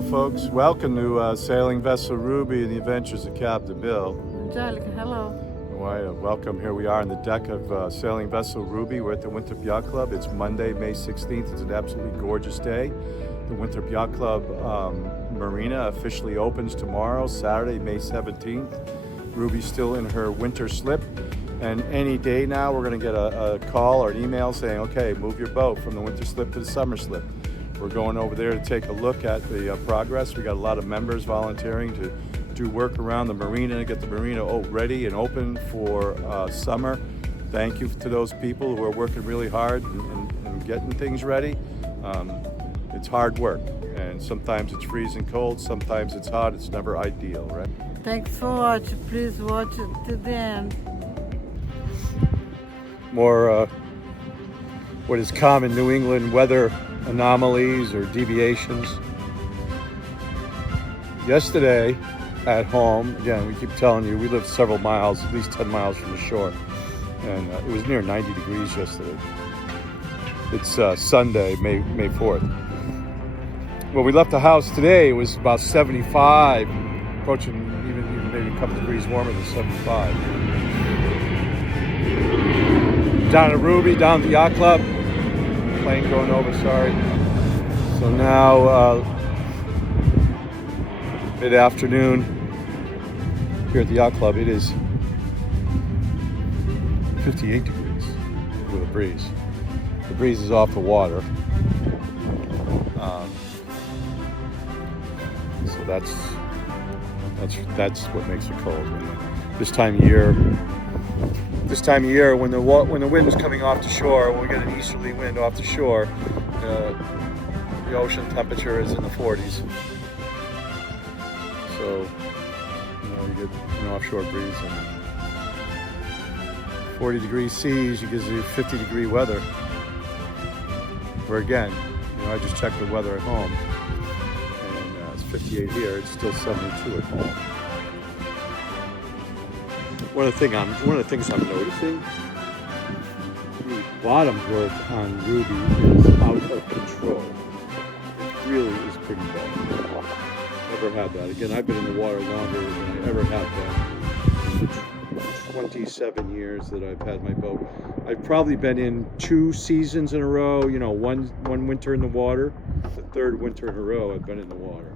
Hello folks, welcome to Sailing Vessel Ruby and the Adventures of Captain Bill. Angelica, hello. Why, welcome. Here we are on the deck of Sailing Vessel Ruby. We're at the Winthrop Yacht Club. It's Monday, May 16th. It's an absolutely gorgeous day. The Winthrop Yacht Club Marina officially opens tomorrow, Saturday, May 17th. Ruby's still in her winter slip. And any day now, we're going to get a call or an email saying, okay, move your boat from the winter slip to the summer slip. We're going over there to take a look at the progress. We got a lot of members volunteering to do work around the marina and get the marina ready and open for summer. Thank you to those people who are working really hard and getting things ready. It's hard work, and sometimes it's freezing cold, sometimes it's hot. It's never ideal, right? Thanks for watching. Please watch it to the end. More what is common New England weather anomalies or deviations. Yesterday at home, again, we keep telling you, we live several miles, at least 10 miles from the shore, and it was near 90 degrees yesterday. It's Sunday, May 4th. When we left the house today, it was about 75, approaching even maybe a couple degrees warmer than 75. Down at Ruby, down at the yacht club. Plane going over, sorry. So now, mid-afternoon here at the yacht club, it is 58 degrees with a breeze. The breeze is off the water. So that's what makes it cold. This time of year, when the wind is coming off the shore, when we get an easterly wind off the shore, the ocean temperature is in the 40s. So, you get an offshore breeze and 40 degree seas, it gives you 50 degree weather. Where again, I just checked the weather at home, and it's 58 here. It's still 72 at home. One of the things I'm noticing, the bottom growth on Ruby is out of control. It really is pretty bad. Never had that. Again, I've been in the water longer than I ever have been. The 27 years that I've had my boat. I've probably been in 2 seasons in a row, one winter in the water. The 3rd winter in a row I've been in the water.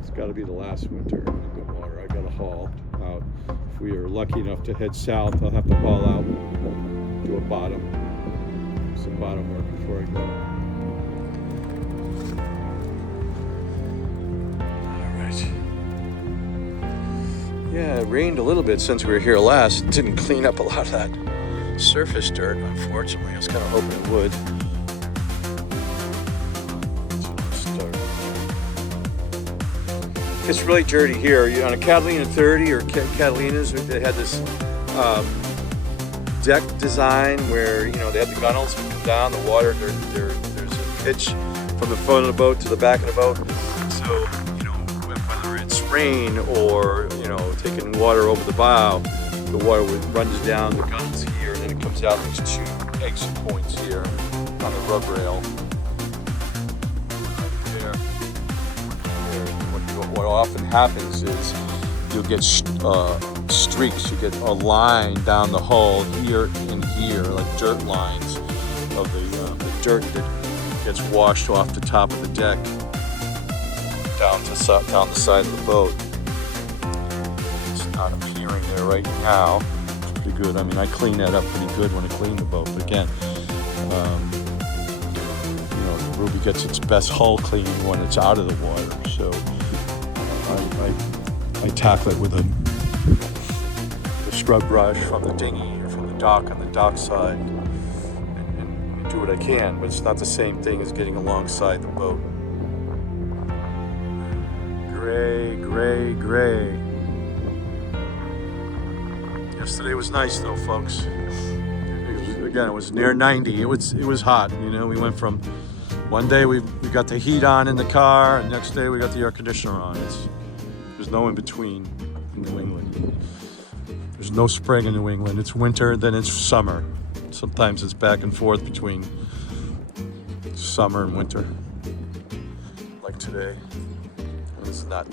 It's got to be the last winter in the water. I got to haul out. If we are lucky enough to head south, I'll have to haul out, do some bottom work before I go. All right. Yeah, it rained a little bit since we were here last. It didn't clean up a lot of that surface dirt, unfortunately. I was kind of hoping it would. It's really dirty here. On a Catalina 30 or Catalinas, they had this deck design where they had the gunnels that come down the water. There's a pitch from the front of the boat to the back of the boat. So whether it's rain or taking water over the bow, the water runs down the gunnels here, and then it comes out these 2 exit points here on the rub rail. What often happens is you'll get streaks. You get a line down the hull here and here, like dirt lines of the dirt that gets washed off the top of the deck down the side of the boat. It's not appearing there right now. It's pretty good. I mean, I clean that up pretty good when I clean the boat. But again, Ruby gets its best hull cleaning when it's out of the water. So I tackle it with a scrub brush from the dinghy or from the dock on the dock side and do what I can, but it's not the same thing as getting alongside the boat. Gray, gray, gray. Yesterday was nice though, folks. It was near 90. It was hot. We went from one day we got the heat on in the car, and next day we got the air conditioner on. There's no in between in New England. There's no spring in New England. It's winter, then it's summer. Sometimes it's back and forth between summer and winter. deck today. This is not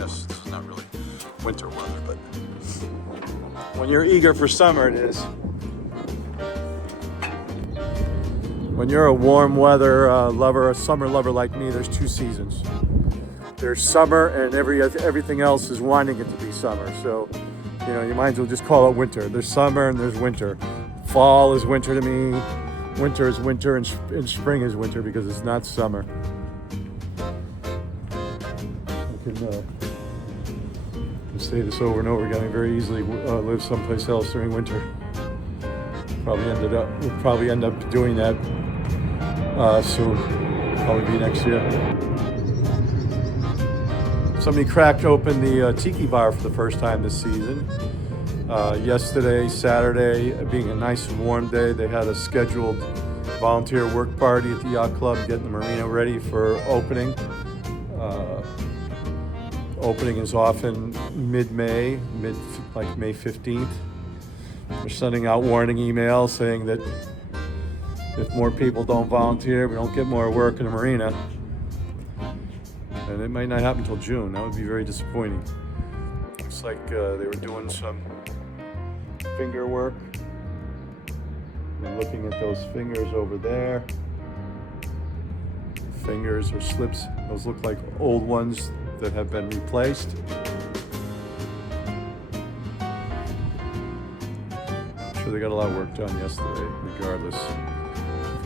really winter weather, but when you're eager for summer, it is. When you're a warm weather lover, a summer lover like me, there's two seasons. There's summer, and everything else is wanting it to be summer. So, you know, you might as well just call it winter. There's summer and there's winter. Fall is winter to me. Winter is winter, and spring is winter because it's not summer. I can say this over and over again. I very easily live someplace else during winter. We'll probably end up doing that soon. Probably be next year. Somebody cracked open the tiki bar for the first time this season. Yesterday, Saturday, being a nice and warm day, they had a scheduled volunteer work party at the yacht club, getting the marina ready for opening. Opening is often mid-May, like May 15th. They're sending out warning emails saying that if more people don't volunteer, we don't get more work in the marina. And it might not happen until June. That would be very disappointing. Looks like they were doing some finger work. We're looking at those fingers over there. Fingers or slips. Those look like old ones that have been replaced. I'm sure they got a lot of work done yesterday, regardless of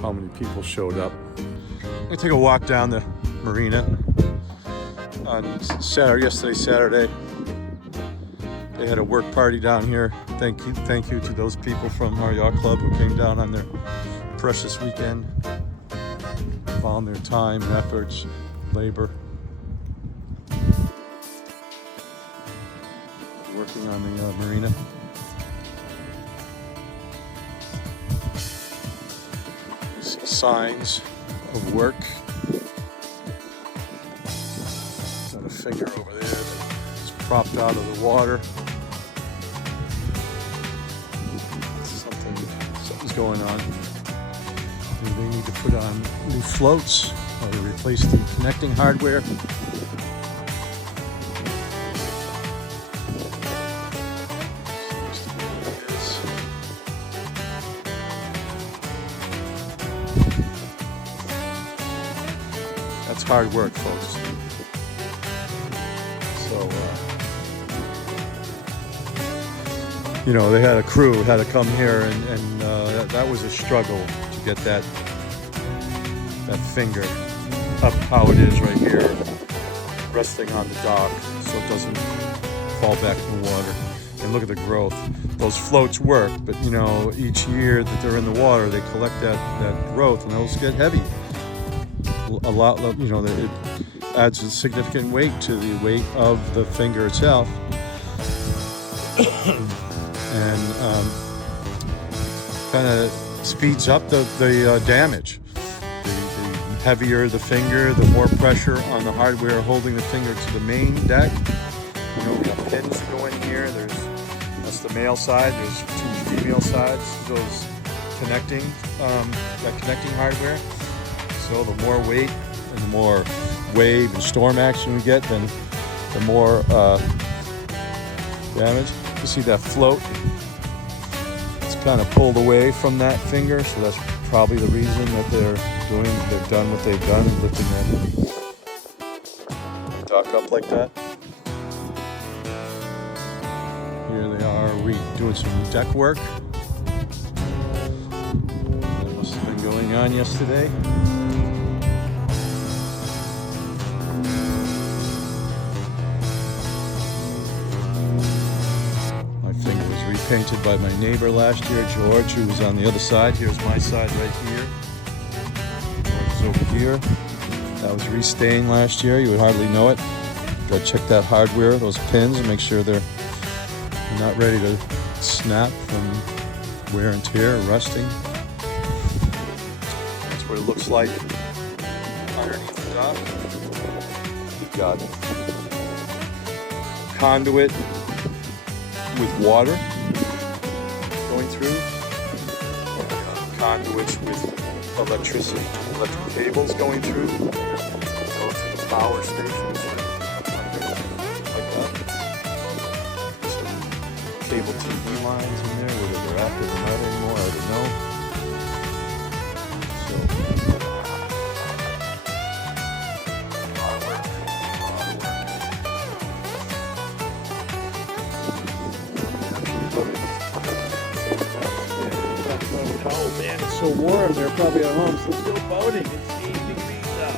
how many people showed up. I'm gonna take a walk down the marina on Saturday. They had a work party down here. Thank you to those people from our yacht club who came down on their precious weekend. Found their time and efforts, labor. Working on the marina. You see signs of work. Got a finger over there that's propped out of the water. Something's going on. Maybe they need to put on new floats or to replace the connecting hardware. That's hard work, folks. So, you know, they had a crew had to come here, and that was a struggle to get that finger up how it is right here, resting on the dock so it doesn't fall back in the water. And look at the growth. Those floats work, but you know, each year that they're in the water, they collect that growth, and those get heavy. A lot, you know, it adds a significant weight to the weight of the finger itself, and kind of speeds up the damage. The heavier the finger, the more pressure on the hardware holding the finger to the main deck. You know, we got pins that go in here. That's the male side. There's two female sides. Those connecting, that connecting hardware. So the more weight and the more wave and storm action we get, then the more damage. You see that float? It's kind of pulled away from that finger, so that's probably the reason that they've done what they've done and lifting that dock up like that. Here they are doing some deck work. That must have been going on yesterday. Painted by my neighbor last year, George, who was on the other side. Here's my side right here. George is over here. That was restained last year. You would hardly know it. Gotta check that hardware, those pins, and make sure they're not ready to snap from wear and tear or rusting. That's what it looks like underneath the dock. We've got conduit with water going through, conduits with electric cables going through, both power stations like that. Some cable TV lines in there, whether they're active or not anymore, I don't know. Oh man, it's so warm. They're probably at home. So let's go boating. It's 80 degrees out.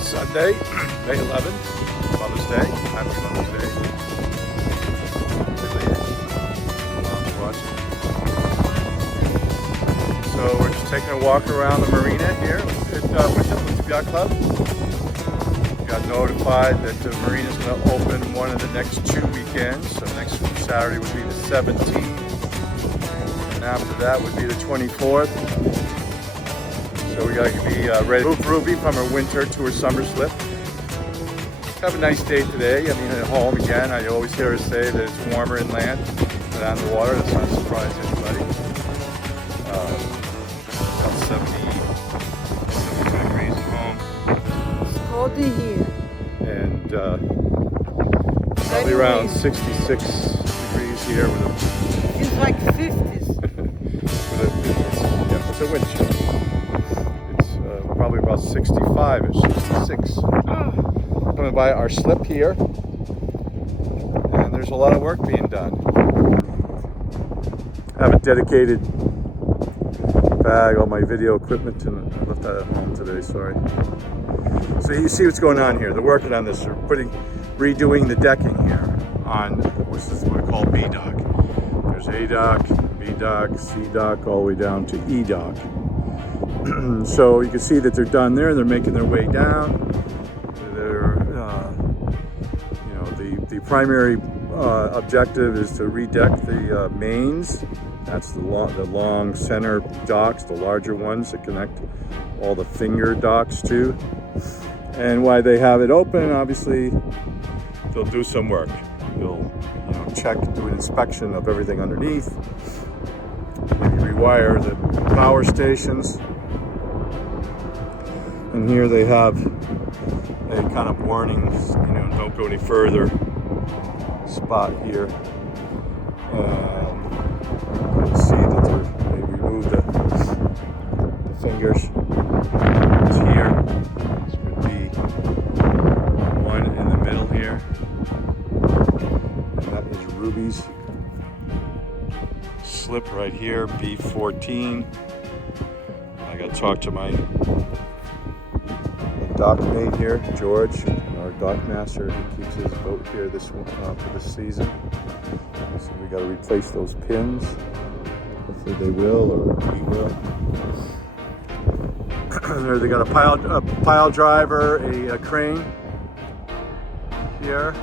Sunday, May 11th, Mother's Day. Happy Mother's Day. Mom's watching. So we're just taking a walk around the marina here at Winthrop Yacht Club. We got notified that the marina is going to open one of the next 2 weekends. So next Saturday would be the 17th, and after that would be the 24th. So we got to be ready to move Ruby from her winter to her summer slip. Have a nice day today. I mean, at home again, I always hear her say that it's warmer inland than on the water. That's not a surprise to anybody. About 72 degrees at home. It's cold in here. And probably around 66 degrees here with a... It's like 50s. It's a wind chill. It's probably about 65 or 66. Coming by our slip here, and there's a lot of work being done. I have a dedicated bag, all my video equipment, and I left that at home today, sorry. So you see what's going on here. They're working on this. They're redoing the decking here on what's this, what we call B dock. There's A dock, B dock, C dock, all the way down to E dock. So you can see that they're done there. They're making their way down. The primary objective is to redeck the mains. That's the long center docks, the larger ones that connect all the finger docks to. And while they have it open, obviously they'll do some work. They'll do an inspection of everything underneath. Maybe rewire the power stations. And here they have a kind of warning, don't go any further spot here. And you see that they removed the fingers. It's here. It's going to be one in the middle here. And that is Ruby's slip right here, B14. I got to talk to my dock mate here, George, our dock master. He keeps his boat here for this season. So we got to replace those pins. Hopefully they will, or we will. There they got a pile driver, a crane here.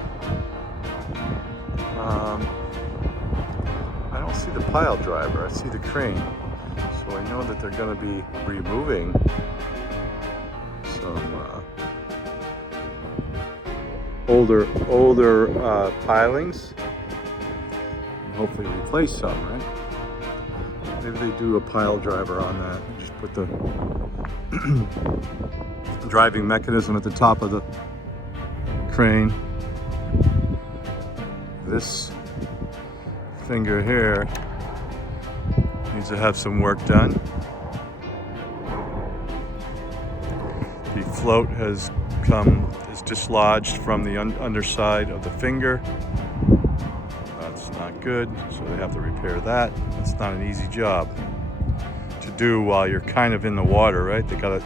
I don't see the pile driver. I see the crane. So I know that they're going to be removing some older pilings, and hopefully replace some, right? Maybe they do a pile driver on that and just put the driving mechanism at the top of the crane. This finger here needs to have some work done. The float is dislodged from the underside of the finger. That's not good, so they have to repair that. It's not an easy job to do while you're kind of in the water, right? They got it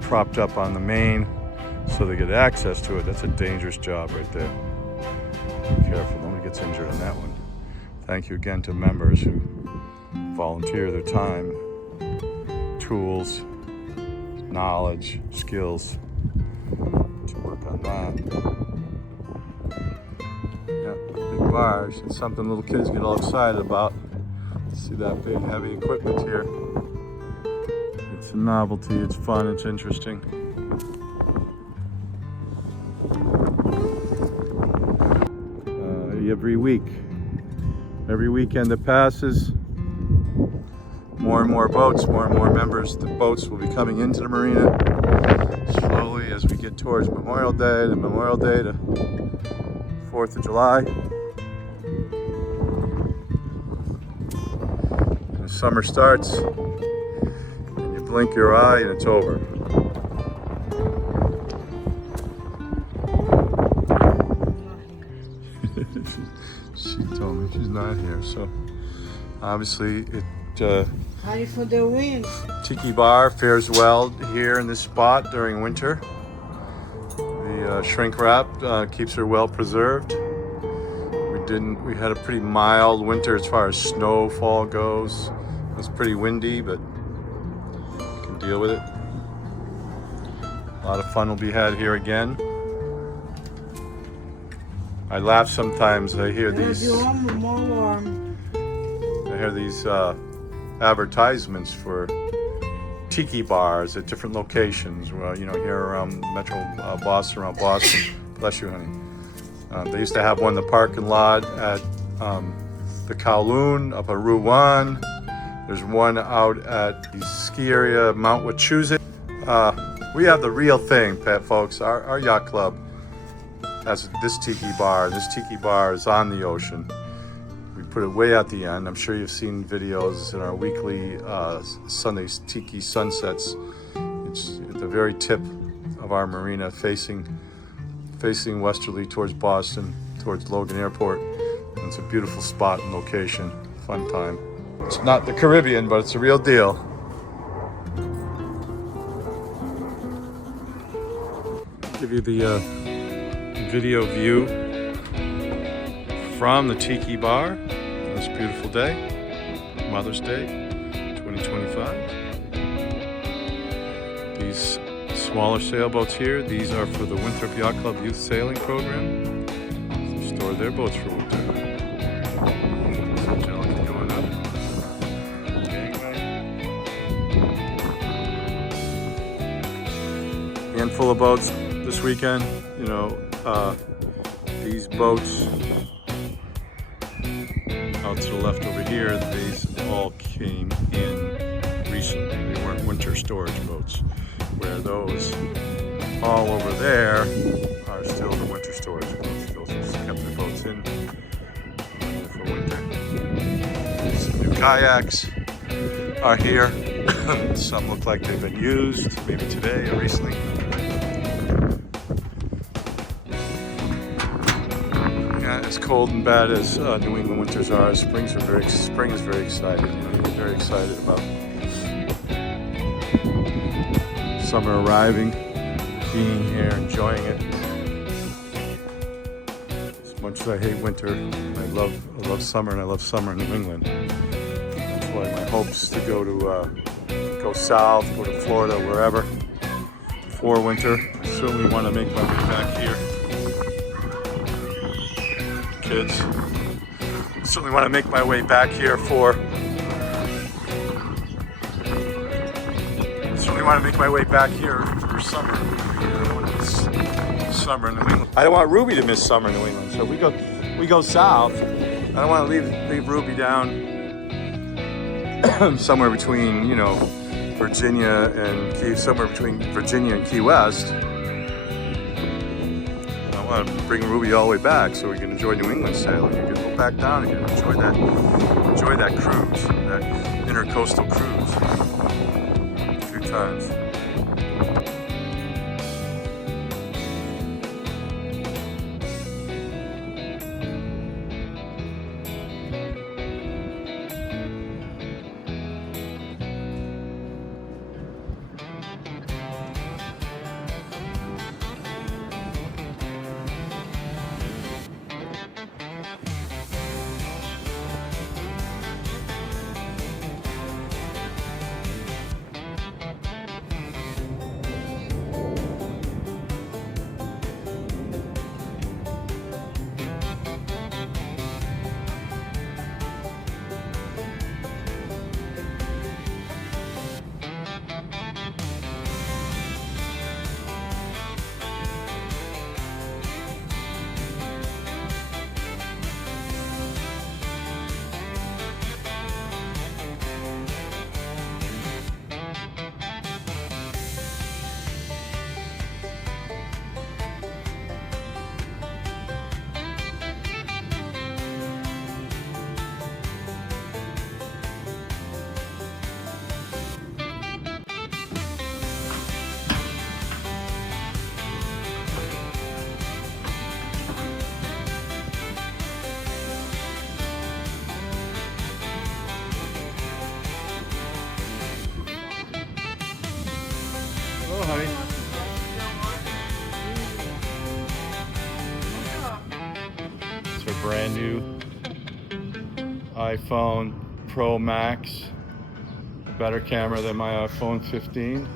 propped up on the main so they get access to it. That's a dangerous job right there. Be careful, nobody gets injured on that one. Thank you again to members who volunteer their time, tools, knowledge, skills to work on that. Yeah, big barge. It's something little kids get all excited about. See that big heavy equipment here. It's a novelty, it's fun, it's interesting. Ruby every week. Every weekend that passes, more and more boats, more and more members. The boats will be coming into the marina slowly as we get towards Memorial Day to 4th of July. And the summer starts, and you blink your eye and it's over. She told me she's not here, so obviously Ready for the wind. Tiki Bar fares well here in this spot during winter. The shrink wrap keeps her well preserved. We had a pretty mild winter as far as snowfall goes. It was pretty windy, but you can deal with it. A lot of fun will be had here again. I laugh sometimes. I hear these advertisements for tiki bars at different locations. Well, you know, here around Metro Boston, around Boston. Bless you, honey. They used to have one in the parking lot at the Kowloon up on Route 1. There's one out at the ski area, Mount Wachusett. We have the real thing, pet folks. Our yacht club has this tiki bar. This tiki bar is on the ocean. We put it way at the end. I'm sure you've seen videos in our weekly Sunday tiki sunsets. It's at the very tip of our marina, facing westerly towards Boston, towards Logan Airport. And it's a beautiful spot and location. Fun time. It's not the Caribbean, but it's a real deal. Give you the video view from the Tiki Bar on this beautiful day, Mother's Day 2025. These smaller sailboats here, these are for the Winthrop Yacht Club Youth Sailing Program. They store their boats for winter. Angelica going up. Gangway. Handful of boats this weekend, you know. These boats out to the left over here, these all came in recently. They weren't winter storage boats, where those all over there are still the winter storage boats. Those just kept their boats in for winter. Some new kayaks are here. Some look like they've been used, maybe today or recently. As cold and bad as New England winters are, spring is very excited. You know, you're very excited about summer arriving, being here, enjoying it. As much as I hate winter, I love summer, and I love summer in New England. That's why my hopes to go south, go to Florida, wherever for winter. I certainly want to make my way back here. Kids. Certainly want to make my way back here for summer. Summer in New England. I don't want Ruby to miss summer in New England. So we go south. I don't want to leave Ruby down somewhere between, you know, Virginia and Key West. I want to bring Ruby all the way back so we can enjoy New England sailing. You can go back down again, enjoy that cruise, that intercoastal cruise a few times. Hello, honey. It's a brand new iPhone Pro Max. A better camera than my iPhone 15.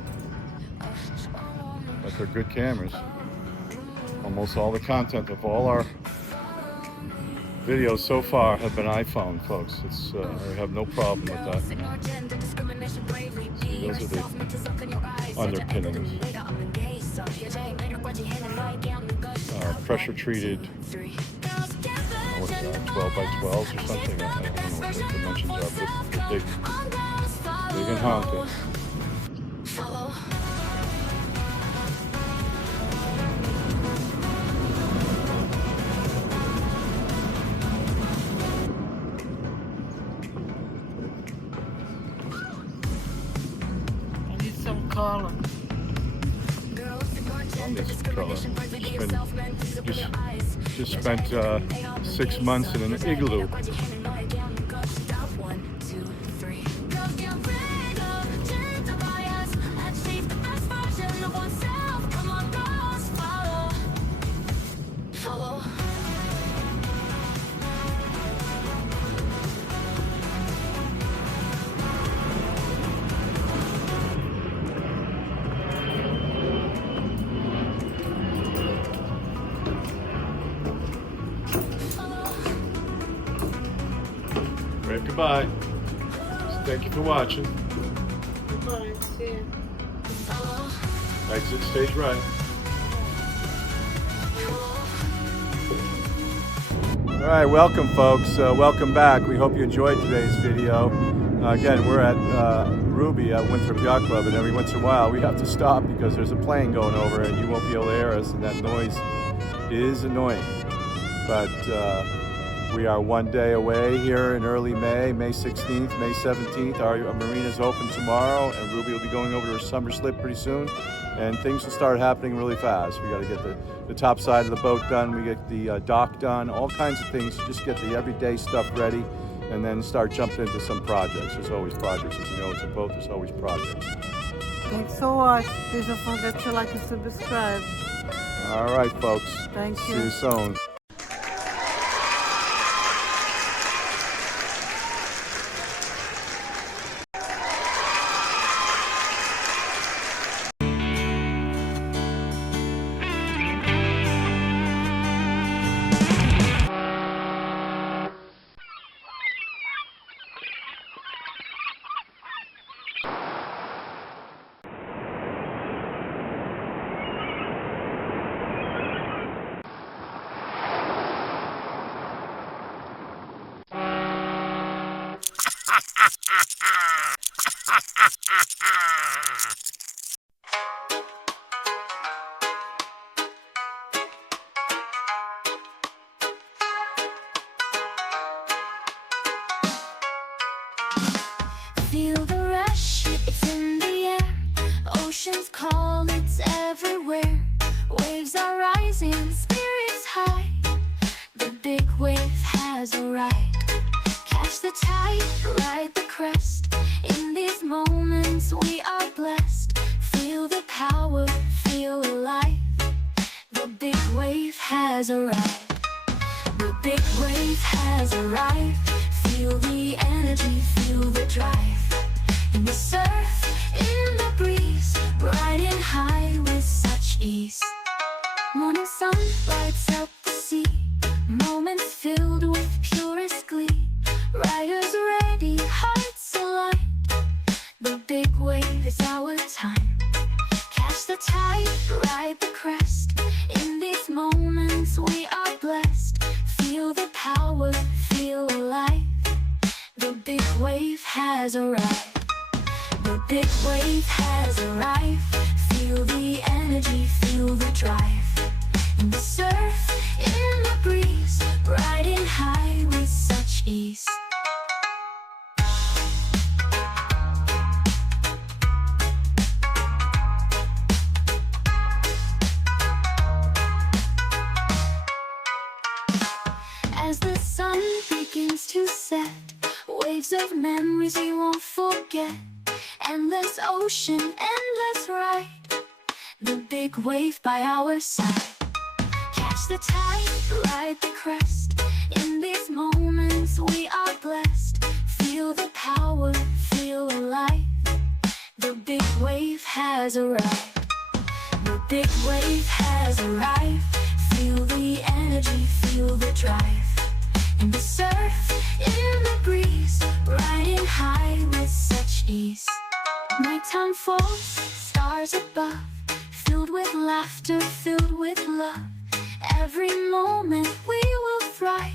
But they're good cameras. Almost all the content of all our videos so far have been iPhone, folks. It's I have no problem with that. See, those are the underpinnings. Pressure treated, what, 12 by 12s or something. I don't know what the dimensions are, but they're big and honking. Color. Just spent 6 months in an igloo. Wave goodbye. Thank you for watching. Goodbye. See you. Exit stage right. All right, welcome folks. Welcome back. We hope you enjoyed today's video. Again, we're at Ruby at Winthrop Yacht Club, and every once in a while we have to stop because there's a plane going over and you won't be able to hear us, and that noise is annoying. But we are one day away here in early May, May 16th, May 17th. Our marina's open tomorrow, and Ruby will be going over to her summer slip pretty soon. And things will start happening really fast. We got to get the top side of the boat done. We get the dock done, all kinds of things. Just get the everyday stuff ready, and then start jumping into some projects. There's always projects. As you know, it's a boat, there's always projects. Thanks for watching. Please don't forget to like and subscribe. All right, folks. Thank you. See you soon. Feel the rush, it's in the air. Oceans call, it's everywhere. Waves are rising, spirits high. The big wave has arrived. Catch the tide, ride the crest. In these moments we are blessed. Feel the power, feel alive. The big wave has arrived. The big wave has arrived. Feel the energy, feel the drive. In the surf, in the breeze, riding high with such ease. Morning sun lights up the sea. Moments filled with purest glee. Riders ready, hearts aligned. The big wave is our time. Catch the tide, ride the crest. In these moments we are blessed. Feel the power, feel alive. The big wave has arrived. The big wave has arrived. Feel the energy, feel the drive. In the surf, in the breeze, riding high with such ease. As the sun begins to set, waves of memories we won't forget. Endless ocean, endless ride. the big wave by our side. Catch the tide, ride the crest. In these moments we are blessed. Feel the power, feel alive. The big wave has arrived. The big wave has arrived. Feel the energy, feel the drive. In the surf, in the breeze, riding high with such ease. Nighttime falls, stars above, filled with laughter, filled with love. Every moment we will thrive.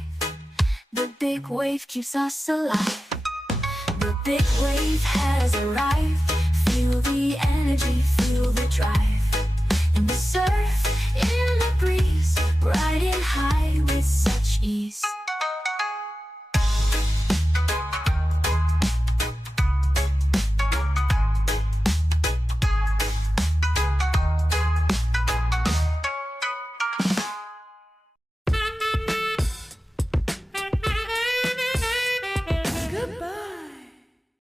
The big wave keeps us alive. The big wave has arrived. Feel the energy, feel the drive. In the surf, in the breeze, riding high with such ease.